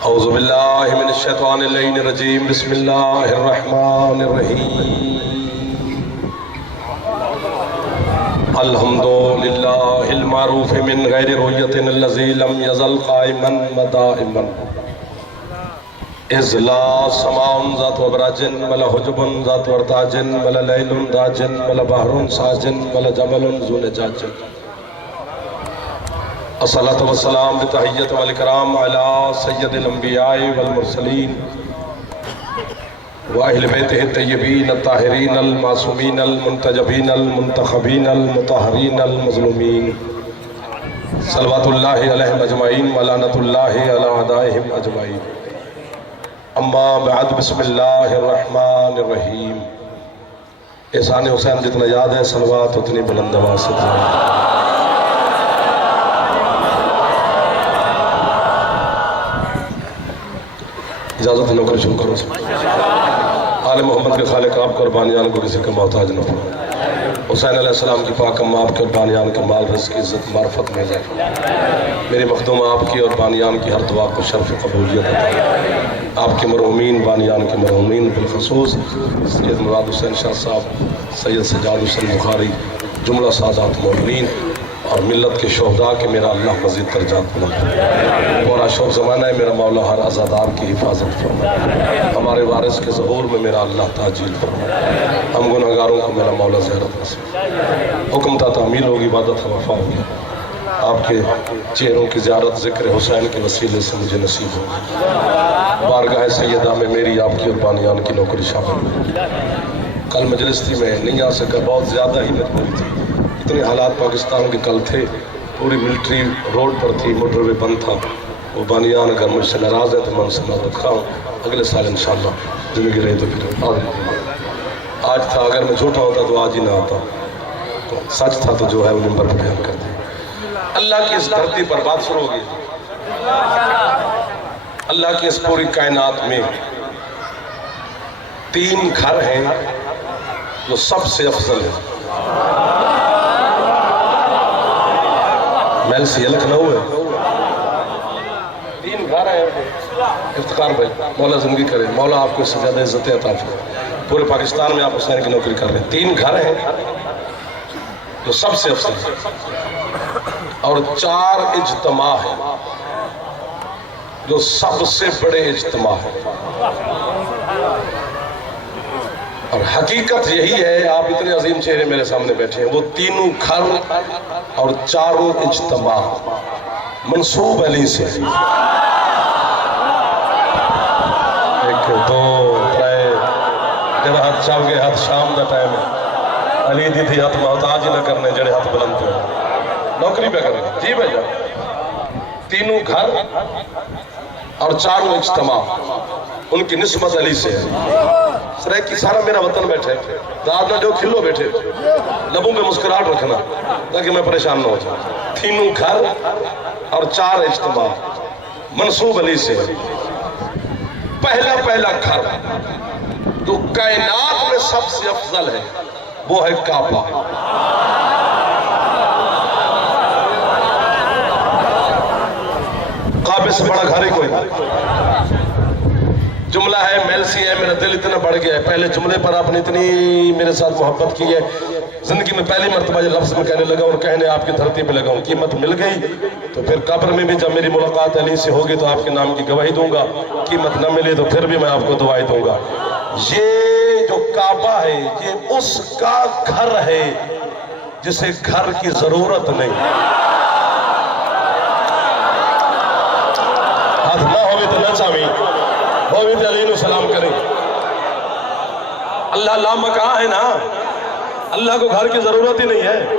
اعوذ باللہ من الشیطان اللعین الرجیم بسم اللہ الرحمن الرحیم الحمدللہ المعروف من غیر رؤیت الذی لم یزل قائما مدائما اذ لا سماء ذات ابراج ولا حجب ذات ارتاج ولا لیل داج ولا بحر ساج ولا جبل ذو لجاج الصلاة والسلام بتحیت والکرام علی سید الانبیاء والمرسلین وأہل بیتہ الطیبین الطاہرین المعصومین المنتجبین المنتخبین المطہرین المظلومین صلوات اللہ علیہم اجمعین ولعنت اللہ علی اعدائہم اجمعین اما بعد بسم اللہ الرحمن الرحیم احسان حسین جتنا یاد ہے صلوات اتنی بلند آواز سے اجازت نوکر شروع کرو آل محمد کے خالق آپ قربانیان کو کسی کا محتاج نہ پڑو حسین علیہ السلام کی پاک اما آپ کے اور بانیان کے مال رزق عزت معرفت میں جائے میری مخدوم آپ کی اور بانیان کی ہر دعا کو شرف قبولیت عطا آپ کے مرحومین بانیان کے مرحومین بالخصوص سید مراد حسین شاہ صاحب سید سجاد حسین بخاری جملہ سادات مومنین اور ملت کے شہداء کے میرا اللہ مزید درجات بلند پورا شوق زمانہ ہے میرا مولا ہر عزادار کی حفاظت فرمائے ہمارے وارث کے ظہور میں میرا اللہ تاجیل فرمائے ہم گناہگاروں کو میرا مولا زیارت نصیب حکم تا تعمیل ہوگی عبادت وفا ہوگی آپ کے چہروں کی زیارت ذکر حسین کے وسیلے سے مجھے نصیب ہو بارگاہ سیدہ میں میری آپ کی اور بانیان کی نوکری شامل ہوئی کل مجلس تھی میں نہیں آ سکا بہت زیادہ ہی مجبوری تھی اتنے حالات پاکستان کے کل تھے پوری ملٹری روڈ پر تھی موٹر وے بند تھا وہ بانیان اگر مجھ سے ناراض ہے تو میں ان سے معذرت خواہ ہوں اگلے سال انشاءاللہ زندگی رہی تو پھر آج تھا اگر میں جھوٹا ہوتا تو آج ہی نہ آتا تو سچ تھا تو جو ہے وہ نمبر پر بیان کر دیا اللہ کی اس دھرتی پر بات شروع ہوگی اللہ کی اس پوری کائنات میں 3 گھر ہیں جو سب سے افضل ہیں محل سی لکھنؤ ہے 3 گھر ہیں افتخار بھائی مولا زندگی کرے مولا آپ کو اس سے زیادہ عزت عطا فرمائے پورے پاکستان میں آپ حسین کی نوکری کر رہے ہیں 3 گھر ہیں جو سب سے افضل ہیں اور 4 اجتماع ہیں جو سب سے بڑے اجتماع ہیں اور حقیقت یہی ہے آپ اتنے عظیم چہرے میرے سامنے بیٹھے ہیں وہ 3 گھر اور 4 اجتماع منصوب علی سے 1 2 3 جب ہاتھ چاو گے ہاتھ شام دا ٹائم ہے علی دی تھی ہاتھ محتاج نہ کرنے جڑے ہاتھ بلند تھے نوکری پہ کرنے جی بھائی جان 3 گھر اور 4 اجتماع ان کی نسبت علی سے ہے سرائے کی سارا میرا وطن بیٹھے داد نہ جو کھلو بیٹھے لبوں پہ مسکراہٹ رکھنا تاکہ میں پریشان نہ ہو جاؤں 3 گھر اور 4 اجتماع منصوب علی سے پہلا گھر جو کائنات میں سب سے افضل ہے وہ ہے کعبہ کعبے سے بڑا گھر ہی کوئی جملہ ہے میل سی ہے میرا دل اتنا بڑھ گیا ہے پہلے جملے پر آپ نے اتنی میرے ساتھ محبت کی ہے زندگی میں پہلی مرتبہ یہ لفظ میں کہنے لگا اور کہنے آپ کی دھرتی پہ لگا ہوں قیمت مل گئی تو پھر قبر میں بھی جب میری ملاقات علی سے ہوگی تو آپ کے نام کی گواہی دوں گا قیمت نہ ملے تو پھر بھی میں آپ کو دعائی دوں گا یہ جو کعبہ ہے یہ اس کا گھر ہے جسے گھر کی ضرورت نہیں ہاتھ نہ ہوگی تو نہ چاہیے وہ بھی علیہ السلام کریں اللہ لامکاں ہے نا اللہ کو گھر کی ضرورت ہی نہیں ہے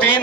3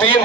3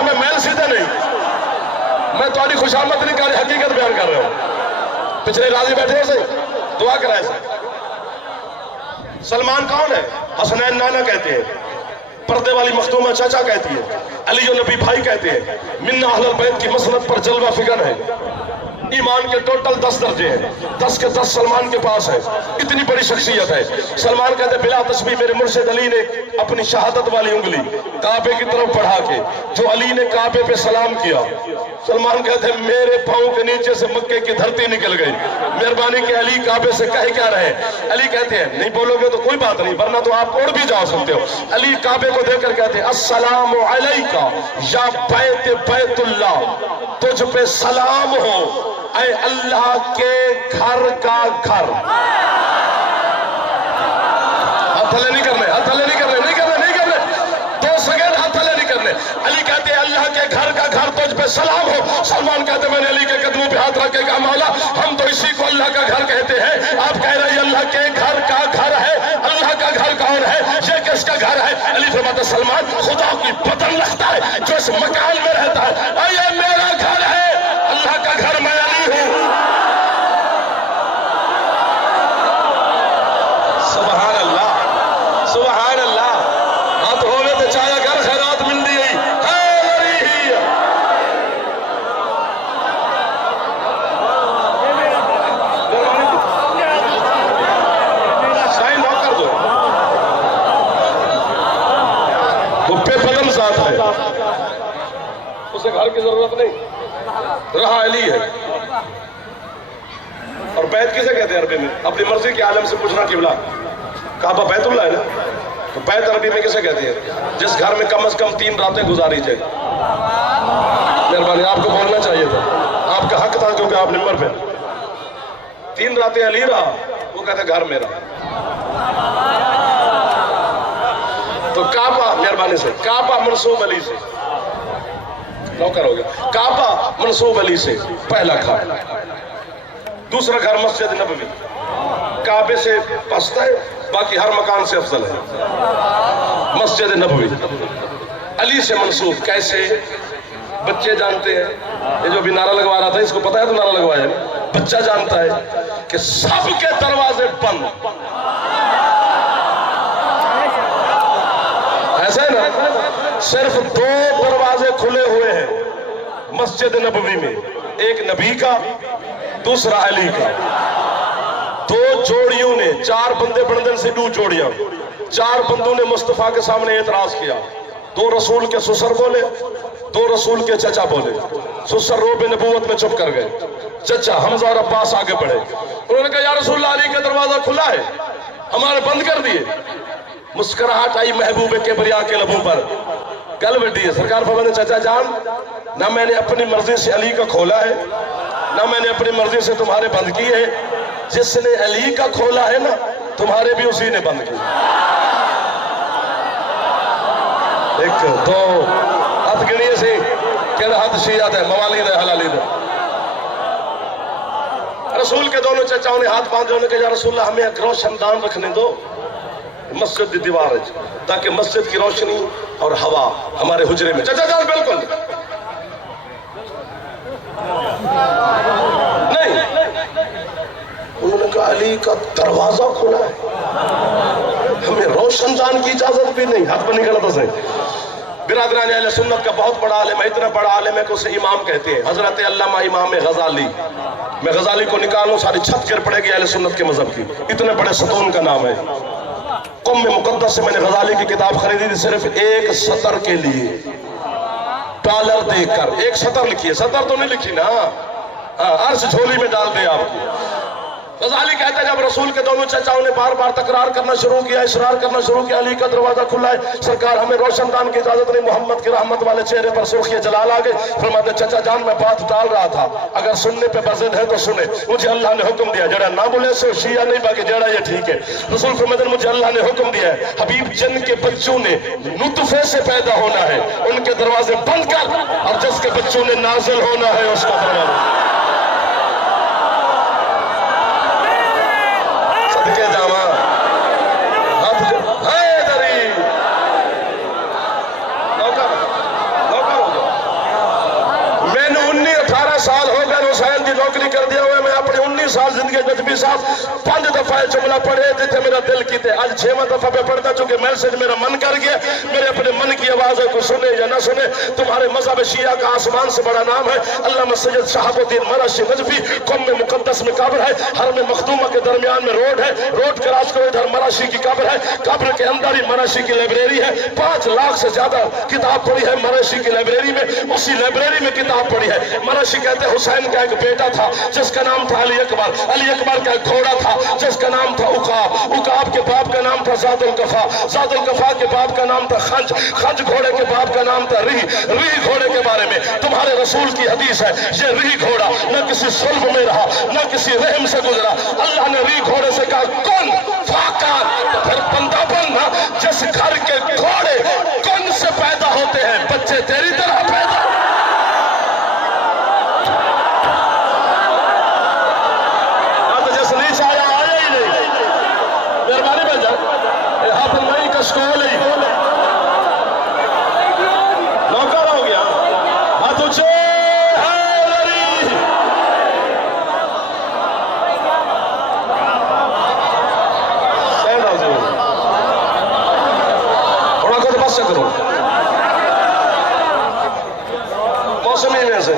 بیٹھا میں میل سیدھے نہیں، میں تھوڑی خوشامد نہیں کر رہی، حقیقت بیان کر رہا ہوں. پچھلے راضی بیٹھے ہیں صحیح، دعا کرائے صحیح. سلمان کون ہے؟ حسنین نانا کہتے ہیں، پردے والی مخدومہ چاچا کہتی ہے، علی و نبی بھائی کہتے ہیں، منا اہل البیت کی مسند پر جلوہ فکر ہے. ایمان کے ٹوٹل 10 درجے ہیں، 10 کے 10 سلمان کے پاس ہے. اتنی بڑی شخصیت ہے. سلمان کہتے ہیں بلا تسبیح میرے مرشد علی نے اپنی شہادت والی انگلی کعبے کی طرف بڑھا کے جو علی نے کعبے پہ سلام کیا، سلمان کہتے ہیں میرے پاؤں کے نیچے سے مکے کی دھرتی نکل گئی. مہربانی کہ علی کعبے سے کہہ کیا رہے. علی کہتے ہیں نہیں بولو گے تو کوئی بات نہیں، ورنہ تو آپ اڑ بھی جا سکتے ہو. علی کعبے کو دیکھ کر کہتے ہیں السلام علیکہ یا بیت اللہ، تجھ پہ سلام ہو اے اللہ کے گھر کا گھر. ہاتھ تھلے نہیں کرنے، ہاتھ تھلے نہیں کرنے، نہیں کرنے، نہیں کرنے. 2 سیکنڈ ہاتھ تھلے نہیں کرنے. علی کہتے ہیں اللہ کے گھر کا گھر تجھ پہ سلام ہو. سلمان کہتے ہیں میں نے علی کے قدموں پہ ہاتھ رکھ کے کہا مولا ہم تو اسی کو اللہ کا گھر کہتے ہیں، آپ کہہ رہے ہیں اللہ کے گھر کا گھر ہے. اللہ کا گھر کون ہے؟ یہ کس کا گھر ہے؟ علی فرماتا سلمان خدا کی بدن لگتا ہے جو اس مکان میں رہتا ہے. یہ میرا گھر ہے، اللہ کا گھر میں علی ہوں. سبحان اللہ، سبحان اللہ. ہاتھ ہونے تے چاہیا گھر خیرات مل دی گئی. سائن نہ کر دو، وہ پہ بدن ذات ہے، اسے گھر کی ضرورت نہیں. رہا علی ہے. اور بیت کسے کہتے ہیں عربی میں؟ اپنی مرضی کے عالم سے پوچھنا قبلہ. کعبہ بیت اللہ ہے نا، تو بیت عربی میں کسے کہتے ہیں؟ جس گھر میں کم از کم 3 راتیں گزاری جائے. مہربانی آپ کو بولنا چاہیے تھا، آپ کا حق تھا کیونکہ آپ نمبر پہ. 3 راتیں علی رہا، وہ کہتے ہیں گھر میرا. تو کعبہ، مہربانی سے کعبہ منصوب علی سے، نوکر ہو گیا. کعبہ منصوب علی سے پہلا گھر. دوسرا گھر مسجد نبوی، کعبے سے پست ہے، باقی ہر مکان سے افضل ہے. مسجد نبوی علی سے منسوب. کیسے؟ بچے جانتے ہیں. یہ جو بھی نعرہ لگوا رہا تھا اس کو پتا ہے تو نعرہ لگوایا ہے. بچہ جانتا ہے کہ سب کے دروازے بند. ایسا ہے نا، صرف 2 دروازے کھلے ہوئے ہیں مسجد نبوی میں، ایک نبی کا، دوسرا علی کا. 2 جوڑیوں نے، 4 بندے بندن سے 2 جوڑیاں، 4 بندوں نے مصطفیٰ کے سامنے اعتراض کیا. 2 رسول کے سسر بولے، 2 رسول کے چچا بولے. سسر روب نبوت میں چپ کر گئے. چچا حمزہ اور عباس آگے بڑھے. انہوں نے کہا یا رسول اللہ علی کا دروازہ کھلا ہے، ہمارے بند کر دیے. مسکراہٹ آئی محبوب کبریا کے لبوں پر. گل بڑھی ہے. سرکار فرماتے چچا جان، نہ میں نے اپنی مرضی سے علی کا کھولا ہے، نہ میں نے اپنی مرضی سے تمہارے بند کی ہے. جس نے علی کا کھولا ہے نا، تمہارے بھی اسی نے بند کی. 1 2 ہاتھ گنیے سی کہ ہاتھ شیعت ہے، موالید ہے، حلالید ہے. رسول کے دونوں چچاؤں نے ہاتھ باندھے. انہوں نے کہا یا رسول اللہ ہمیں ایک روشن دان رکھنے دو مسجد دی دیوار ہے تاکہ مسجد کی روشنی اور ہوا ہمارے حجرے میں. چچا جان بالکل نہیں. انہوں نے کہا علی کا دروازہ کھلا ہے، ہمیں روشن دان کی اجازت بھی نہیں. ہاتھ پر نکلا تھا. برادران اہل سنت کا بہت بڑا عالم ہے، اتنا بڑا عالم ہے کہ اسے امام کہتے ہیں. حضرت علامہ امام غزالی. میں غزالی کو نکالوں ساری چھت گر پڑے گی اہل سنت کے مذہب کی. اتنے بڑے ستون کا نام ہے. قم مقدس سے میں نے غزالی کی کتاب خریدی تھی صرف 1 سطر کے لیے، ڈالر دے کر. 1 سطر لکھی ہے، سطر تو نہیں لکھی نا، عرش جھولی میں ڈال دے آپ کی. غزالی کہتا ہے جب رسول کے دونوں چچاؤں نے بار بار تکرار کرنا شروع کیا، اصرار کرنا شروع کیا علی کا دروازہ کھلا ہے، سرکار ہمیں روشن دان کی اجازت نہیں. محمد کی رحمت والے چہرے پر سرخی جلال آ گئے. فرماتے چچا جان میں بات ڈال رہا تھا، اگر سننے پہ بزن ہے تو سنے. مجھے اللہ نے حکم دیا جڑا نہ بولے سو شیعہ نہیں، باقی جڑا یہ ٹھیک ہے. رسول فرماتے مجھے اللہ نے حکم دیا ہے حبیب جن کے بچوں نے نطفے سے پیدا ہونا ہے ان کے دروازے بند کر، اور جس کے بچوں نے نازل ہونا ہے اس کا دروازہ صاحب 5 دفعہ جملہ پڑھے تھے میرا دل کی تھے آج 6واں دفعہ پہ پڑھتا چونکہ میسج میرا من کر گیا میرے اپنے من کی آواز ہے کو سنے یا نہ سنے تمہارے مذہب شیعہ کا آسمان سے بڑا نام ہے علامہ سید شہاب الدین مراشی نجفی قوم مقدس میں قبر ہے حرم مخدومہ کے درمیان میں روڈ ہے روڈ کراس کرو ادھر مراشی کی قبر ہے قبر کے اندر ہی مراشی کی لائبریری ہے 5 لاکھ سے زیادہ کتاب پڑھی ہے مراشی کی لائبریری میں اسی لائبریری میں کتاب پڑھی ہے مراشی کہتے ہیں حسین کا ایک بیٹا تھا جس کا نام تھا علی اکبر کا ایک گھوڑا تھا جس کا نام تھا عقاب کے باپ کا نام تھا زاد الکفا کے باپ کا نام تھا خنج گھوڑے کے باپ کا نام تھا ریح گھوڑے کے بارے میں تمہارے رسول کی حدیث ہے یہ ریح گھوڑا نہ کسی صلب میں رہا نہ کسی رحم سے گزرا اللہ نے ریح گھوڑے سے کہا کن فاکار تو پھر بندہ بننا جس گھر کے گھوڑے کن سے پیدا ہوتے ہیں بچے تیری طرح پیدا اسکول ہی نوکر ہو گیا ہاتھ اچھے تھوڑا کو تو بس سے کرو موسم ہی میں سے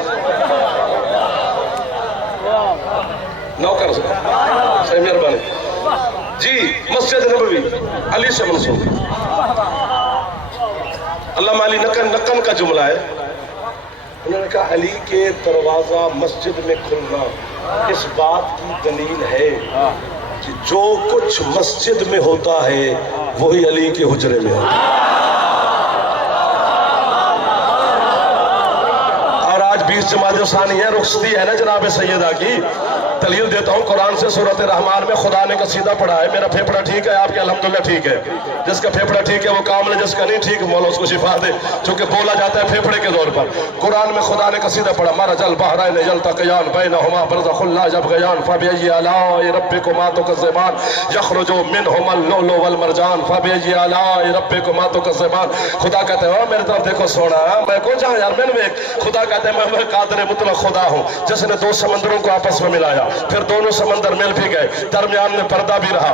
نوکر سے صحیح مہربانی جی مسجد نبوی علی سے منسوب علامہ علی نقن کا جملہ ہے انہوں نے کہا علی کے دروازہ مسجد میں کھلنا اس بات کی دلیل ہے کہ جو کچھ مسجد میں ہوتا ہے وہی علی کے حجرے میں ہوتا ہے اور آج 20 جمادی ثانی ہے رخصتی ہے نا جناب سیدہ کی دلیل دیتا ہوں قرآن سے سورۃ رحمان میں خدا نے قصیدہ پڑھا ہے میرا پھیپڑا ٹھیک ہے آپ کے الحمدللہ ٹھیک ہے جس کا پھیپڑا ٹھیک ہے وہ کامل ہے جس کا نہیں ٹھیک مولا اس کو شفا دے چونکہ بولا جاتا ہے پھیپڑے کے دور پر قرآن میں خدا نے قصیدہ پڑھا مرج البحرین یلتقیان بینہما برزخ لا یبغیان فبأی آلاء ربکما تکذبان یخرج منہما اللؤلؤ والمرجان فبأی آلاء ربکما تکذبان خدا کہتے ہیں میری طرف دیکھو سونا میں کون جاؤں یار میں خدا کہتے ہیں میں قادر مطلق خدا ہوں جس نے 2 سمندروں کو آپس میں ملایا پھر دونوں سمندر مل بھی گئے درمیان میں پردہ بھی رہا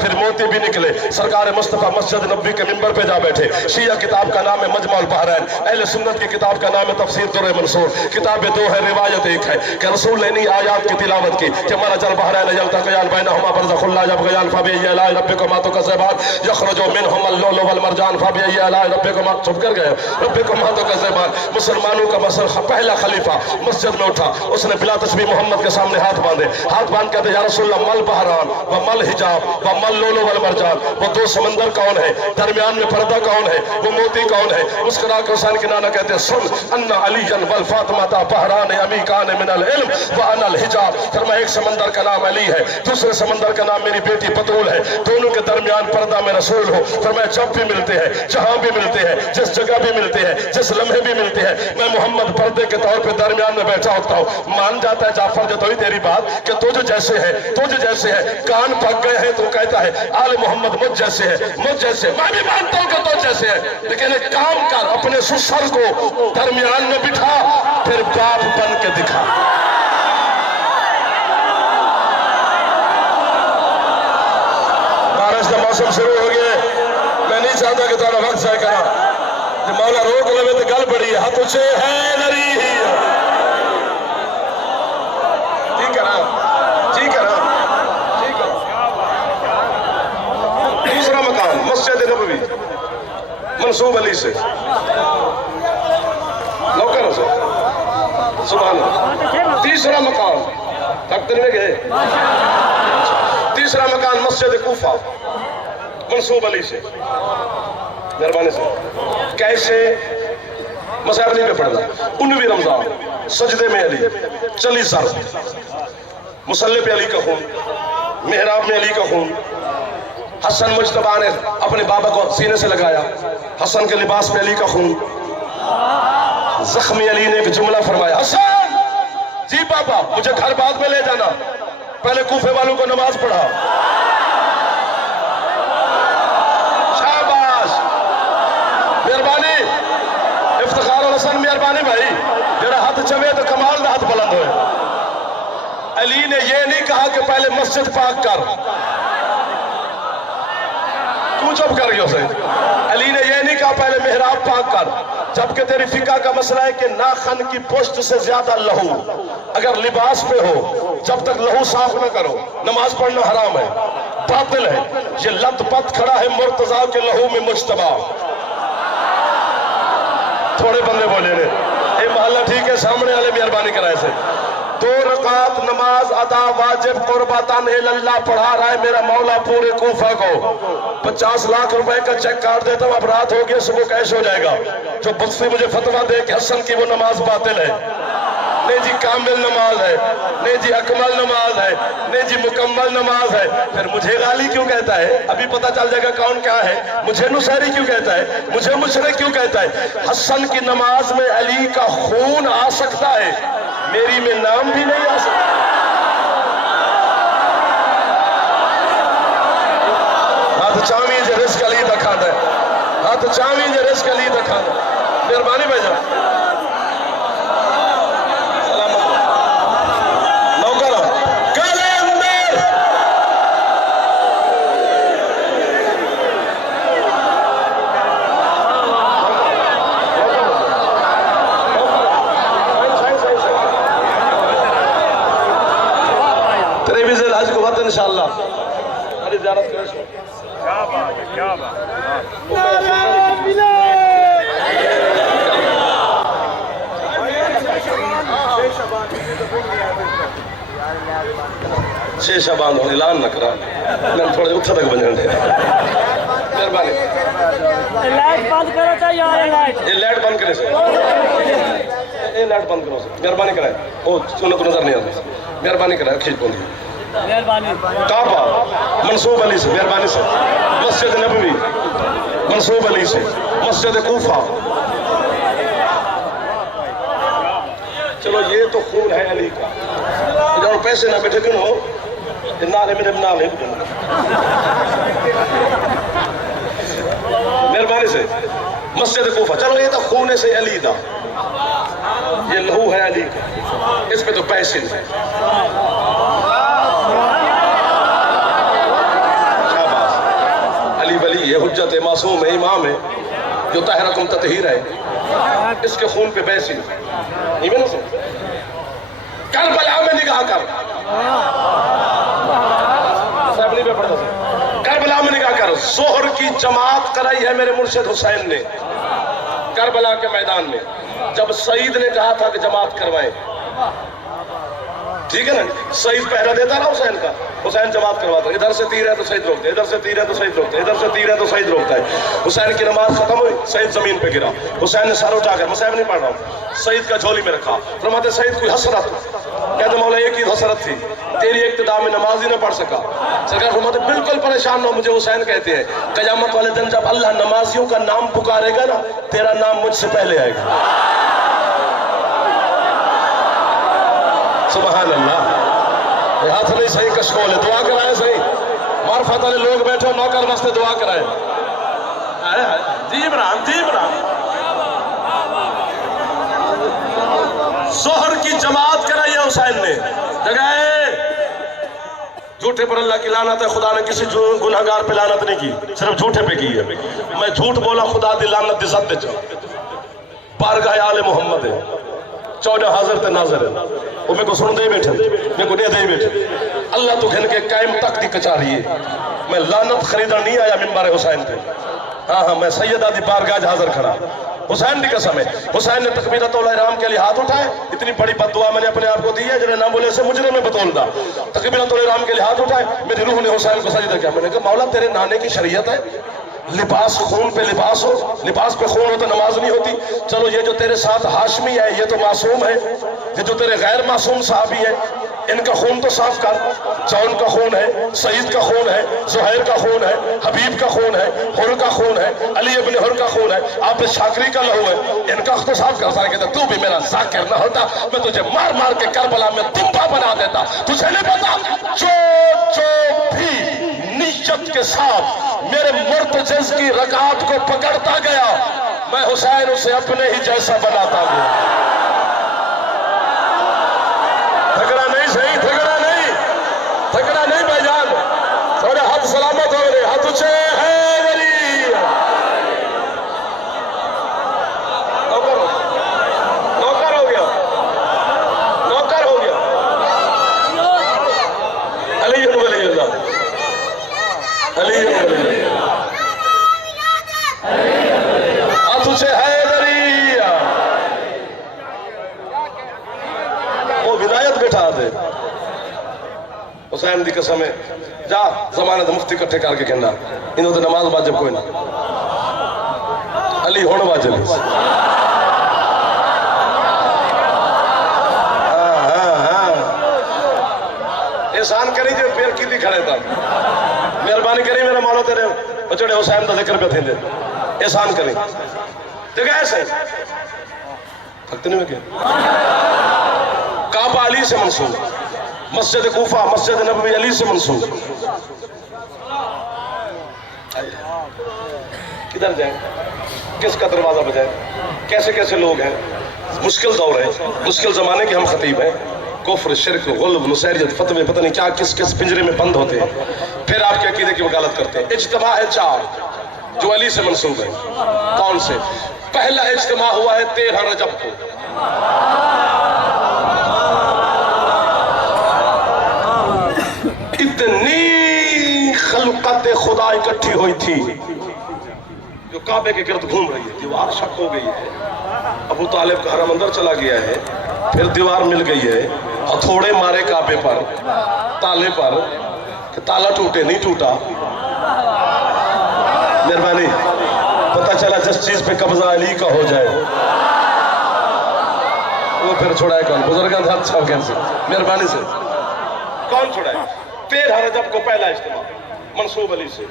پھر موتی بھی نکلے سرکار مصطفیٰ مسجد نبوی کے منبر پہ جا بیٹھے شیعہ کتاب کا نام ہے مجمع البحرین اہل سنت کی کتاب کا نام ہے تفسیر در منصور کتاب 2 ہے روایت 1 ہے کہ رسول نے انہی آیات کی تلاوت کی کہ مرج البحرین یلتقیان بینہما برزخ لا یبغیان فبأی آلاء ربکما تکذبان یخرج منہما اللؤلؤ والمرجان فبأی آلاء ربکما چپ کر گئے ربکما تکذبان مسلمانوں کا پہلا خلیفہ مسجد میں اٹھا اس نے بلا تسبیح محمد کے سامنے ہاتھ باندھ کہتے یا رسول اللہ مل بحران و مل حجاب و مل لولو والمرجان وہ 2 سمندر کون ہے درمیان میں پردہ کون ہے وہ موتی کون ہے مسکرا کے حسین کے نانا کہتے ہیں سن ان علی والفاطمہ بحران عمیقان من العلم وانا الحجاب فرمایا ایک سمندر کا نام علی ہے دوسرے سمندر کا نام میری بیٹی بتول ہے دونوں کے درمیان پردہ میں رسول ہو فرمایا جب بھی ملتے ہیں جہاں بھی ملتے ہیں جس جگہ بھی ملتے ہیں جس لمحے بھی ملتے ہیں میں محمد پردے کے طور پہ درمیان میں بیٹھا ہوتا ہوں مان جاتا ہے جعفر جو تو ہی تیری بات کہ تجھ جیسے ہے کان پک گئے ہیں تو کہتا ہے آل محمد مجھ جیسے ہے میں بھی مانتا ہوں کہ تجھ جیسے ہے لیکن ایک کام کر اپنے سسر کو درمیان میں بٹھا پھر باپ بن کے دکھا بارش کا موسم شروع ہو گیا میں نہیں چاہتا کہ تمہارا وقت ضائع کرا مولا روک لے تو گل بڑی ہے ہاتھ اچھے ہے نری تیسرا مکان مسجد نبوی منصوب علی سے نوکر ہو سبحان اللہ تیسرا مکان تقدیر میں گئے تیسرا مکان مسجد کوفہ منصوب علی سے مہربانی سے کیسے مسائل نہیں پہ پڑھنا 19 رمضان سجدے میں علی چلی سر مصلی پہ علی کا خون محراب میں علی کا خون حسن مجتبیٰ نے اپنے بابا کو سینے سے لگایا حسن کے لباس پہ علی کا خون زخمی علی نے ایک جملہ فرمایا حسن جی بابا مجھے گھر بعد میں لے جانا پہلے کوفے والوں کو نماز پڑھا شاباش مہربانی افتخار الحسن مہربانی بھائی جڑا ہاتھ چوے تو کمال دا ہاتھ بلند ہوئے علی نے یہ نہیں کہا کہ پہلے مسجد پاک کر؟ کیوں چپ کر گیا حسین؟ علی نے یہ نہیں کہا پہلے محراب پاک کر، جبکہ تیری فقہ کا مسئلہ ہے کہ ناخن کی پشت سے زیادہ لہو اگر لباس پہ ہو، جب تک لہو صاف نہ کرو نماز پڑھنا حرام ہے، باطل ہے۔ یہ لت پت کھڑا ہے مرتضیٰ کے لہو میں مجتبہ۔ تھوڑے بندے بولے نے اے محلہ ٹھیک ہے، سامنے والے مہربانی کرائے سے 2 رکعت نماز ادا واجب قربتاً اللہ پڑھا رہا ہے میرا مولا پورے کوفہ کو۔ 50 لاکھ روپے کا چیک کاٹ دیتا ہوں، اب رات ہو گیا صبح کیش ہو جائے گا۔ جو بخشی مجھے فتویٰ دے کہ حسن کی وہ نماز باطل ہے، نہیں جی کامل نماز ہے، نہیں جی اکمل نماز ہے، نہیں جی مکمل نماز ہے، پھر مجھے غالی کیوں کہتا ہے؟ ابھی پتہ چل جائے گا کون کیا ہے۔ مجھے نصیری کیوں کہتا ہے؟ مجھے مشرک کیوں کہتا ہے؟ حسن کی نماز میں علی کا خون آ سکتا ہے، میری میں نام بھی نہیں آ سکتا۔ ہاتھ چاویں جو رزق علی دا کھانا ہے، ہاتھ چاویں جو رزق علی دا کھانا ہے۔ مہربانی بھائی جان انشاءاللہ ہماری زیارت کریں۔ کیا بات ہے، کیا بات ہے۔ شے شبان ہوں اعلان نہ کرا، میں تھوڑے اتھا تک بن جاندے۔ مہربانی لائٹ بند کرو چاہیے یار، یہ لائٹ بند کرے سے، یہ لائٹ بند کرو سے، مہربانی کرائے، وہ سنت نظر نہیں آتی، مہربانی کرائے، کھیچ پوندی کعبہ منصوب علی سے، مہربانی سے مسجد نبوی منصوب علی سے، مسجد کوفہ۔ چلو یہ تو خون ہے علی کا، جب پیسے نہ بیٹھے کیوں ہو نالے میرے نالے، مہربانی سے مسجد کوفہ۔ چلو یہ تو خون سے علی دا، یہ لہو ہے علی کا، اس پہ تو پیسے نہیں۔ یہ حجت معصوم ہے، امام ہے، جو طاہرکم تطہیر ہے، اس کے خون پہ بیسی نہیں میں سن۔ کربلا میں نگاہ کر، کربلا میں نگاہ کر، ظہر کی جماعت کرائی ہے میرے مرشد حسین نے کربلا کے میدان میں، جب سعید نے کہا تھا کہ جماعت کروائیں، ٹھیک ہے نا، سعید پہرا دیتا نا حسین کا، حسین جماعت کرواتا ہے، ادھر سے تیر ہے تو سعید روکتا ہے، ادھر سے تیر ہے تو سعید روکتا ہے، ادھر سے تیر ہے تو سعید روکتا ہے۔ حسین کی نماز ختم ہوئی، سعید زمین پہ گرا، حسین نے سر اٹھا کر، میں صاحب نہیں پڑھ رہا ہوں، سعید کا جھولی میں رکھا، فرماتے سعید کوئی حسرت، کہتے مولا ایک ہی حسرت تھی، تیری اقتداء میں نماز ہی نہ پڑھ سکا۔ سرکار فرماتے بالکل پریشان ہو، مجھے حسین کہتے ہیں قیامت والے دن جب اللہ نمازیوں کا نام پکارے گا نا، تیرا نام مجھ سے پہلے آئے گا۔ سبحان اللہ، ہاتھ نہیں صحیح کشکول ہے، دعا کرائے صحیح، معرفت والے لوگ بیٹھو، نوکر واسطے دعا کرائے۔ جی عمران، جی عمران، ظہر کی جماعت کرائی ہے حسین نے، جگہ جھوٹے پر اللہ کی لعنت ہے، خدا نے کسی گناہگار پہ لعنت نہیں کی، صرف جھوٹے پہ کی ہے۔ میں جھوٹ بولا، خدا دی لعنت دی زد دے چا، بارگاہ آل محمد ہے، 14 حاضر تے ناظر ہے، وہ میں کو سن دے بیٹھے، میں کو دے دے بیٹھے، اللہ تو گھن کے قائم تک دی کچاری ہے۔ میں لعنت خریدہ نہیں آیا منبر حسین پہ، ہاں میں سیدہ دی بارگاہ حاضر کھڑا، حسین دی قسم ہے۔ حسین نے تکبیرۃ الاحرام کے لیے ہاتھ اٹھائے، اتنی بڑی بد دعا میں نے اپنے آپ کو دی ہے، جنہیں نہ بولے سے مجرم میں بطول دا، تکبیرۃ الاحرام کے لیے ہاتھ اٹھائے، میری روح نے حسین کو سجدہ کیا، میں نے کہا مولا تیرے نانے کی شریعت ہے، لباس خون پہ لباس ہو، لباس پہ خون ہو تو نماز نہیں ہوتی، چلو یہ جو تیرے ساتھ ہاشمی ہے یہ تو معصوم ہے، یہ جو تیرے غیر معصوم صحابی ہے ان کا خون تو صاف کر، جون کا خون ہے، سعید کا خون ہے، زہیر کا خون ہے، حبیب کا خون ہے، حر کا خون ہے، علی ابن حر کا خون ہے، آپ شاکری کا لہو ہے، ان کا تو صاف کر۔ سارے کہتے تو بھی میرا ذاکر نہ ہوتا میں تجھے مار مار کے کربلا میں دمبا بنا دیتا، تجھے نہیں پتا جو بھی نیت کے ساتھ میرے مرتجز کی رکعت کو پکڑتا گیا میں حسین اسے اپنے ہی جیسا بناتا گیا۔ جھگڑا نہیں صحیح، جھگڑا نہیں، تھوڑے ہاتھ سلامت ہو گئے، ہاتھ اچھے حیدری، نوکر ہو گیا، نوکر ہو گیا، علی ولی اللہ، علی ولی اللہ، ہاتھ اچھے حیدری، وہ ولایت بیٹھا دے حسین دی قسم ہے، جا زمانے دے مفتی کٹھے کر کے کہنا انہوں تے نماز واجب کوئی نہ، علی ہون واجب ہے، احسان کری جو پیر کی دی کھڑے تھا، مہربانی کری میرا مانو تیرے بچڑے حسین دا ذکر پہ تھے دے، احسان کری دیکھا ایسے تھکتے نہیں میں کیا کعبہ علی سے منسوب، مسجد کوفہ مسجد نبوی علی سے منسوب، کدھر جائیں، کس کا دروازہ بجائیں، کیسے کیسے لوگ ہیں، مشکل دور ہے، مشکل زمانے کے ہم خطیب ہیں، کفر شرک غلب نصیریت فتوے پتہ نہیں کیا کس کس پنجرے میں بند ہوتے ہیں، پھر آپ کے عقیدے کی وکالت کرتے ہیں۔ اجتماع ہے 4 جو علی سے منسوب ہے، کون سے؟ پہلا اجتماع ہوا ہے 13 رجب کو، اتنی خلقت خدا اکٹھی ہوئی تھی جو کعبے کے گرد گھوم رہی ہے، دیوار شک ہو گئی ہے، ابو طالب کا حرم اندر چلا گیا ہے، پھر دیوار مل گئی ہے، ہتھوڑے مارے کعبے پر تالے پر کہ تالا ٹوٹے، نہیں ٹوٹا، مہربانی پتہ چلا جس چیز پہ قبضہ علی کا ہو جائے وہ پھر چھوڑائے کون؟ بزرگان ہاتھ چھاو کیسے مہربانی سے کون چھوڑائے؟ 13 رجب کو پہلا اجتماع منصوب علی سے،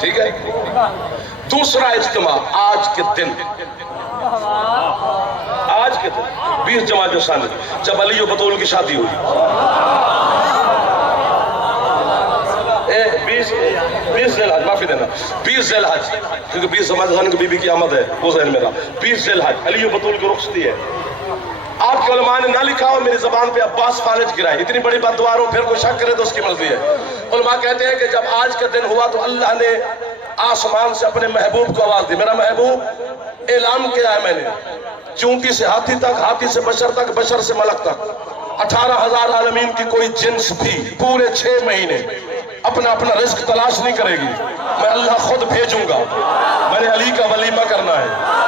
ٹھیک ہے۔ دوسرا اجتماع آج کے دن، آج کے دن 20 جمادی الثانی جب علی و بطول کی شادی ہوئی، 20 ذی الحج، معافی دینا، 20 ذی الحج، کیونکہ 20 جمادی الثانی کی بی بی کی آمد ہے وہ ذہن میرا، 20 ذی الحج علی و بطول کی رخصتی ہے۔ آپ کے علماء نے نہ لکھا ہو میری زبان پہ عباس فالج گرائے، اتنی بڑی بد دعا ہو پھر کوئی شک کرے تو اس کی مرضی ہے۔ علماء کہتے ہیں کہ جب آج کا دن ہوا تو اللہ نے آسمان سے اپنے محبوب کو آواز دی، میرا محبوب اعلان کیا ہے میں نے، چونٹی سے ہاتھی تک، ہاتھی سے بشر تک، بشر سے ملک تک، 18,000 عالمین کی کوئی جنس بھی پورے 6 مہینے اپنا اپنا رزق تلاش نہیں کرے گی، میں اللہ خود بھیجوں گا، میں نے علی کا ولیمہ کرنا ہے۔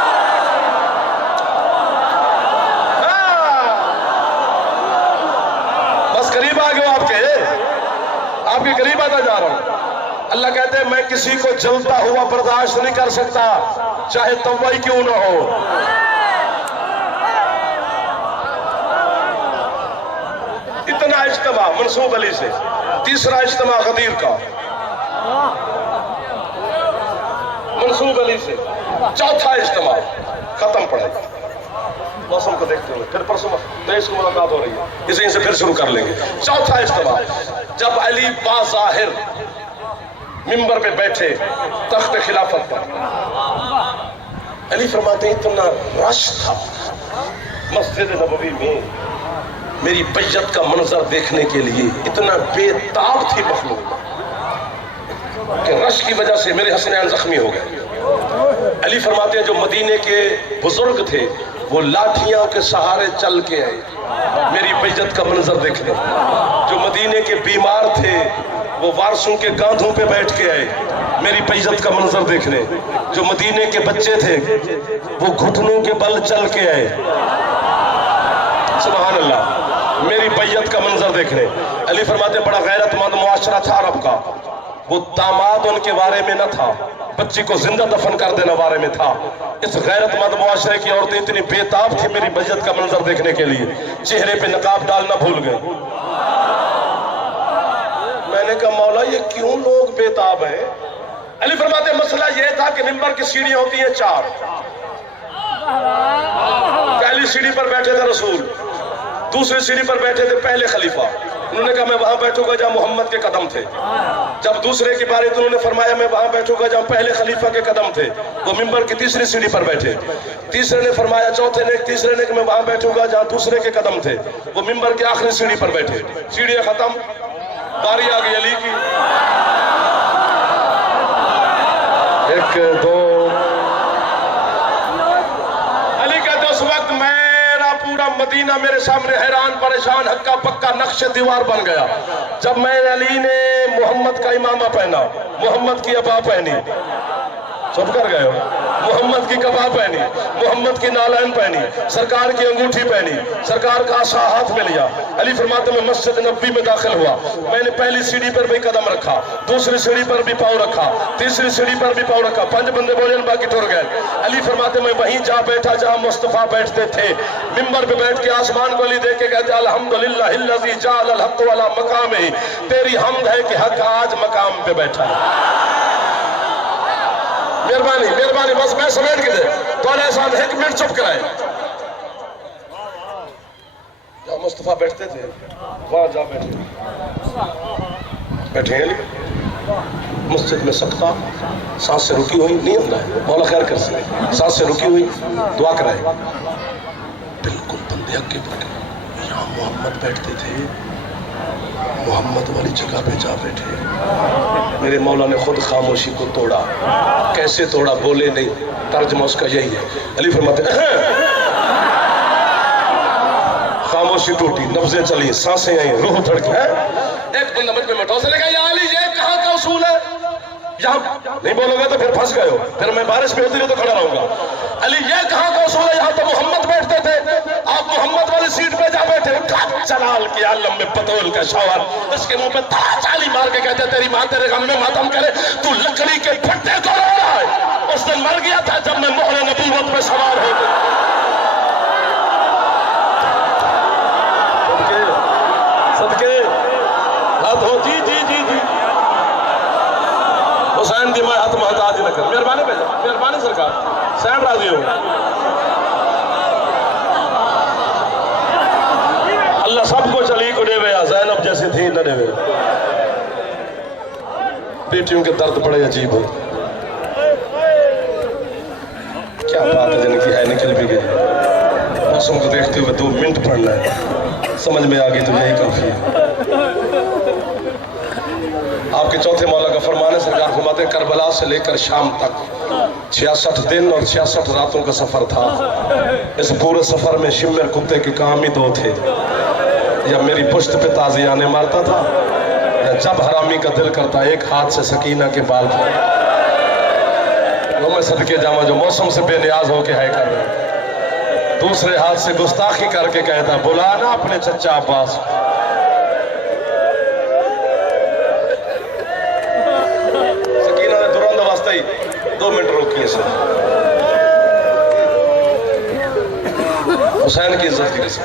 قریب آ گئے آپ کے قریب آتا جا رہا ہوں۔ اللہ کہتے ہیں میں کسی کو جلتا ہوا برداشت نہیں کر سکتا چاہے طوائی کیوں نہ ہو۔ اتنا اجتماع منصوب علی سے۔ تیسرا اجتماع غدیر کا منصوب علی سے۔ چوتھا اجتماع ختم پڑھائی موسم کو دیکھتے ہوئے، پھر پرسوں 23 کو ملاقات ہو رہی ہے، اسے سے پھر شروع کر لیں گے۔ چوتھا اجتماع جب علی باظاہر منبر پہ بیٹھے تخت خلافت پر، علی فرماتے ہیں اتنا رش تھا مسجد نبوی میں میری بیعت کا منظر دیکھنے کے لیے، اتنا بے تاب تھی مخلوق کہ رش کی وجہ سے میرے حسنین زخمی ہو گئے۔ علی فرماتے ہیں جو مدینے کے بزرگ تھے وہ لاٹھیاں کے سہارے چل کے آئے میری بیعت کا منظر دیکھنے، جو مدینے کے بیمار تھے وہ وارثوں کے کاندھوں پہ بیٹھ کے آئے میری بیعت کا منظر دیکھنے، جو مدینے کے بچے تھے وہ گھٹنوں کے بل چل کے آئے سبحان اللہ میری بیعت کا منظر دیکھنے۔ علی فرماتے بڑا غیرت مند معاشرہ تھا عرب کا، وہ داماد ان کے بارے میں نہ تھا، بچی کو زندہ دفن کر دینا بارے میں تھا۔ اس غیرت مند معاشرے کی عورتیں اتنی بے تاب تھی میری بیعت کا منظر دیکھنے کے لیے، چہرے پہ نقاب ڈالنا بھول گئے۔ میں نے کہا مولا یہ کیوں لوگ بے تاب ہیں؟ علی فرماتے مسئلہ یہ تھا کہ منبر کی سیڑھیاں ہوتی ہیں 4، پہلی سیڑھی پر بیٹھے تھے رسول، دوسری سیڑھی پر بیٹھے تھے پہلے خلیفہ، انہوں نے کہا میں وہاں بیٹھوں گا جہاں محمد کے قدم تھے۔ جب دوسرے کی باری تو انہوں نے فرمایا میں وہاں بیٹھوں گا جہاں پہلے خلیفہ کے قدم تھے، وہ منبر کی تیسری سیڑھی پر بیٹھے۔ تیسرے نے فرمایا چوتھے نے تیسرے نے کہ میں وہاں بیٹھوں گا جہاں دوسرے کے قدم تھے، وہ منبر کے آخری سیڑھی پر بیٹھے۔ سیڑھیاں ختم، باری آ گئی علی کی. ایک دو. علی کہتے اس وقت میرا پورا مدینہ میرے سامنے حیران پریشان ہکا پکا نقش دیوار بن گیا جب میں علی نے محمد کا امامہ پہنا, محمد کی عبا پہنی. چپ کر گئے ہو. محمد کی کبا پہنی, محمد کی نالین پہنی, سرکار کی انگوٹھی پہنی, سرکار کا عصا ہاتھ میں لیا. علی فرماتے میں مسجد نبوی میں داخل ہوا. میں نے پہلی سیڑھی پر بھی قدم رکھا, دوسری سیڑھی پر بھی پاؤں رکھا, تیسری سیڑھی پر بھی پاؤں رکھا. 5 بندے بولے باقی ٹر گئے. علی فرماتے میں وہیں جا بیٹھا جہاں مصطفیٰ بیٹھتے تھے. ممبر پہ بیٹھ کے آسمان کو علی دیکھ کے کہتے الحمدللہ الذی جعل الحق علی مقامہ. تیری حمد ہے کہ حق آج مقام پہ بیٹھا ہے. مہربانی مہربانی بس میں سمیٹ کے دے تو علیہ السلام 1 منٹ چپ کرائے. جہاں مصطفیٰ بیٹھتے تھے وہاں جا بیٹھے علی. مسجد میں صدقہ سانس سے رکی ہوئی نہیں ہوتا ہے. مولا خیر کر سے سانس سے رکی ہوئی دعا کرائے. بالکل بندے اگے بیٹھے. یہاں محمد بیٹھتے تھے, محمد والی جگہ پہ جا بیٹھے. میرے مولا نے خود خاموشی کو توڑا. کیسے توڑا بولے نہیں, ترجمہ اس کا یہی ہے. علی فرماتے خاموشی ٹوٹی, نبضیں چلی, سانسیں آئیں, روح دھڑکی. ایک بندہ مجھ پہ مٹو سے لگا یا علی یہ کہاں کا اصول ہے؟ یہاں نہیں بولو گے تو پھر پھنس گئے ہو, پھر میں بارش پہ ہوتی رہی تو کھڑا رہوں گا. علی یہ کہاں کا اصول ہے؟ یہاں تو محمد بیٹھتے تھے, آپ محمد والی سیٹ پہ جا بیٹھے. جلال کے عالم میں بطول کا شوہر اس کے منہ پہ چالی مار کے کہتے تیری ماں تیرے غم میں ماتم کرے, تو لکڑی کے پھٹے کو رو رہا ہے. اس دن مر گیا تھا جب میں مہر نبوت پہ سوار ہو گیا. صدقے ہاتھ ہو. جی جی جی جی حسین دی میں ہاتھ محتاج نہ کر. مہربانی بھیجا, مہربانی سرکار. حسین راضی ہو. اللہ سب کو چلی کو دے ویا, زینب جیسی تھی نہ دے ویا. بیٹیوں کے درد بڑے عجیب ہو. کیا بات ہے جن کی ہے نکل بھی گئی. موسم کو دیکھتے ہوئے 2 منٹ پڑھنا ہے, سمجھ میں آگئی تو یہی کافی ہے. آپ کے چوتھے مولا کا فرمان ہے, سرکار فرماتے ہیں کربلا سے لے کر شام تک 66 دن اور 66 راتوں کا سفر تھا. اس پورے سفر میں شمر کتے کے کام ہی 2 تھے. یا میری پشت پہ تازیانے مارتا تھا, یا جب حرامی کا دل کرتا ایک ہاتھ سے سکینہ کے بال پھاڑ. وہ میں صدقے جاواں جو موسم سے بے نیاز ہو کے ہے کر رہا, دوسرے ہاتھ سے گستاخی کر کے کہتا بلانا اپنے چچا عباس. سکینہ نے ترنت واسطہ ہی 2 منٹ روکی اسے. حسین کی عزت کی قسم,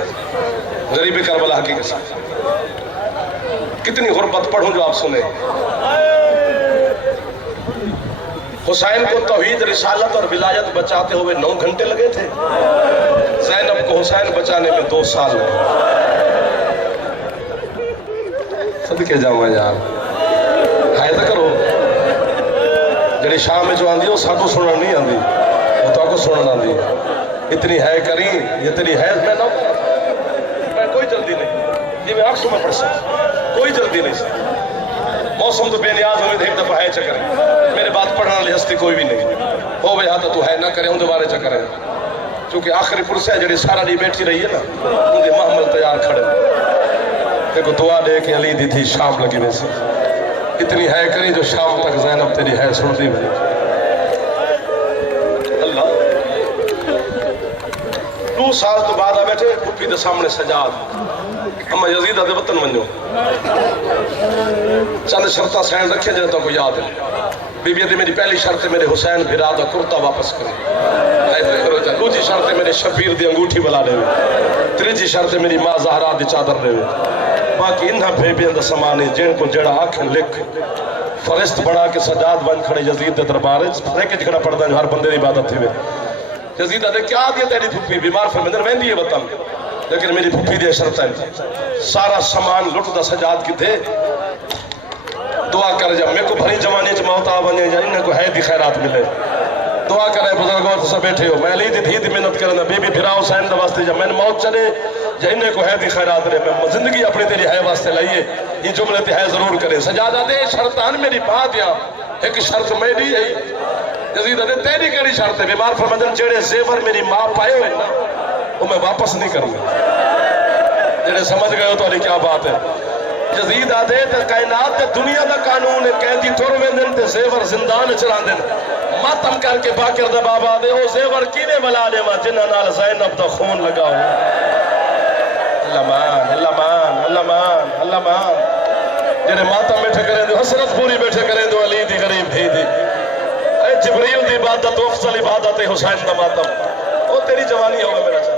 غریب کربلا کی قسم. کتنی غربت پڑھوں جو آپ سنیں. حسین کو توحید رسالت اور ولایت بچاتے ہوئے 9 گھنٹے لگے تھے. زینب کو حسین بچانے میں 2 سال لگے. صدقے جاواں یار, ہے تو کرو. جڑی شام میں جو آندی ہے وہ ساکو سننا نہیں آندی, وہ تو آپ کو سننا آندی ہے. اتنی ہے کریں, اتنی ہے میں نہ میں کوئی جلدی نہیں. یہ میں عکس میں پڑھ سکتا, کوئی جلدی نہیں سکتا. موسم تو بے نیاز ہوئے تھے, ایک دفعہ ہے چکریں. میرے بات پڑھنے والی ہستی کوئی بھی نہیں. ہو بھئی ہاتھ تو ہے نہ کرے, ہوں دوبارے چکریں. چونکہ آخری پرسے جڑی سارا نہیں بیٹھی رہی ہے نا, ان کے محمل تیار کھڑے. دیکھو دعا دے کے علی دی تھی شام لگی ویسے. اتنی ہے کریں جو شام تک زینب تیری ہے سنتی بھئی. اللہ 2 سال تو بعد آ بیٹھے پھپھی دے سامنے سجاد اما یزیدہ دے وطن ونجو. چند شرطہ سین رکھے جنہیں تو کو یاد ہے. بی بی میری پہلی شرط ہے میرے حسین بھرا دا کرتا واپس کرے. دوسری شرط ہے میرے شبیر دی انگوٹھی بلا لے. تیسری شرط ہے میری ماں زہرا دی چادر لے. باقی انہاں بھیبیاں دا سامان جن کو جڑا آنکھیں لکھ فرشت بنا کے سجاد بن کھڑے یزید دے دربار وچ کھڑا پڑدا ہر بندے دی عبادت تھی. یزید دے کیا دی تیری پھپھی بیمار فرمندر ویندی ہے وطن, لیکن میری پھپھی دی شرط ہے سارا سامان لٹ دا سجاد کی تھے. دعا کر جا میرے کو بھری جوانی چ موت آ بنے, یا انہیں کو ہے دی خیرات ملے. دعا کرے بزرگوں تو سب بیٹھے ہو میں علی دی دھی دی محنت کرنا بی بی پھرا حسین دا واسطے جب میں موت چلے یا انہیں کو ہے دی خیرات رہے میں زندگی اپنی تیری ہے واسطے لائیے یہ جملے تی ہے ضرور کرے سجادہ دے شرطان میری بات یا ایک شرط میری ہے یزید دے تیری کری شرط ہے بیمار فرمدن چیڑے زیور میری ماں پائے ہوئے نا وہ میں واپس نہیں کروں گا جنہیں سمجھ گئے ہو تو علی کیا بات ہے یزید آدھے تے کائنات تے دنیا دا قانون ہے قیدی تھوڑ ویندن تے زیور زندان چران دن ماتم کر کے باکر دا بابا دے او زیور کینے ملا لے وا جنہ نال زینب دا خون لگا ہو اللہ مان اللہ مان اللہ مان اللہ مان جنہیں ماتم بیٹھے کریں دو حسرت پوری بیٹھے کریں دو علی دی غریب تھی دی اے جبریل دی عبادت افضل عبادت حسین دا ماتم او تیری جوانی ہوگا میرا چاہ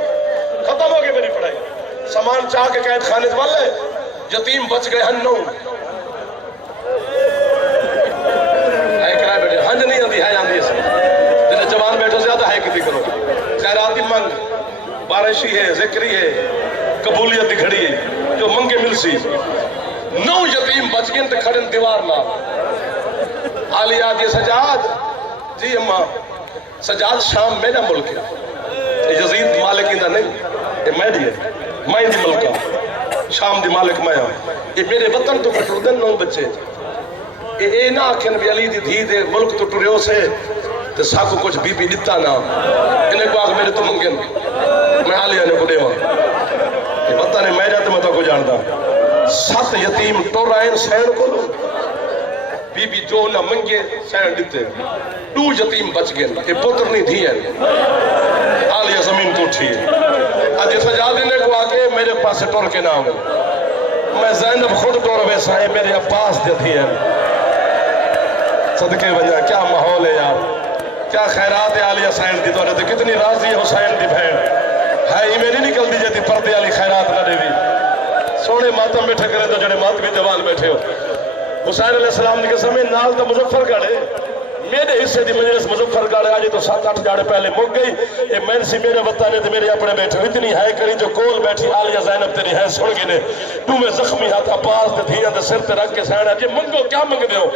ختم ہوگی میری پڑھائی سامان چاہ کے قید خانت والے یتیم بچ گئے ہنو اے کرائے بیٹھے ہنج نہیں آندی ہے آندی اسے جنہیں جوان بیٹھو زیادہ ہے کتی کرو خیراتی منگ بارشی ہے ذکری ہے قبولیت دکھڑی ہے جو منگے مل سی نو یتیم بچ گئے تے کھڑن دیوار لا آلی آدھی سجاد جی اماں سجاد شام میرا ملک ہے یزید مالک اندہ نہیں یہ میری ہے میں دی ملکہ شام دی مالک میں ہوں یہ میرے وطن تو کٹر دن نو بچے اے نہ آکھن بھی علی دی دھی دے ملک تو ٹریو سے تے ساکو کچھ بی بی دیتا نا انہیں کو آکھ میرے تو منگن میں آلیا نے کو دے وہاں یہ وطن ہے میں جاتے میں تو کو جاندہ 7 یتیم ٹور آئین سین کو لوں بی بی جو نہ منگے سین دیتے 2 یتیم بچ گئے یہ پتر نہیں دھی ہے آلیا زمین تو اٹھی ہے آج سجادی نے کو آگے میرے پاس سے ٹور کے نہ ہوئے میں زینب خود ٹور ویسا ہے میرے پاس دیتی ہے صدقے وجہ کیا ماحول ہے یار کیا خیرات ہے آلیہ حسین دی تو رہتے کتنی راضی ہے حسین دی بہن ہے ہی میری نکل دی جاتی پردے علی خیرات نہ دے بھی سونے ماتم بیٹھے کریں تو جڑے ماتمی جوان بیٹھے ہو حسین علیہ السلام کے سمیں نال تو مظفر گڑے میرے حصے دی مجلس مظفر گاڑے آجے تو 7-8 گاڑے پہلے مک گئی اے میں سی میرے بتانے تھے میرے اپنے بیٹھے اتنی ہے کری جو کول بیٹھی آلیہ زینب تیری ہے سن گئے تو میں زخمی ہاتھ عباس دے دھیاں دے سر تے رکھ کے سینہ جی منگو کیا منگ دے ہو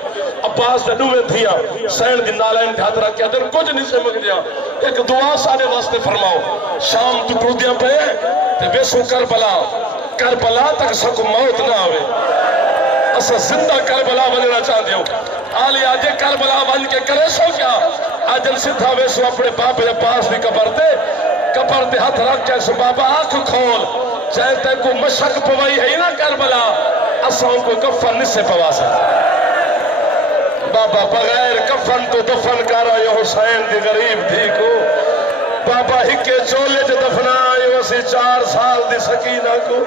عباس دے دوے دھیاں سین دی نالین دے ہاتھ رکھ کے در کچھ نہیں سے منگ دیا ایک دعا سارے واسطے فرماؤ شام تو ٹر دیا پہ تے بیسو کربلا تک سکو موت نہ آوے اسا زندہ کربلا بننا چاہ دیو آلی آجے کربلا بن کے کرے سو کیا آجن سدھا ویسو اپنے باپ یا پاس دی کبر دے ہاتھ رکھ کے سو بابا آنکھ کھول چاہتے کو مشک پوائی ہے نا کربلا اسا ان کو کفن نسے پوا سکتا بابا بغیر کفن تو دفن کرا یہ حسین دی غریب تھی کو بابا ہکے چولے جو دفنا یہ وسی 4 سال دی سکینہ کو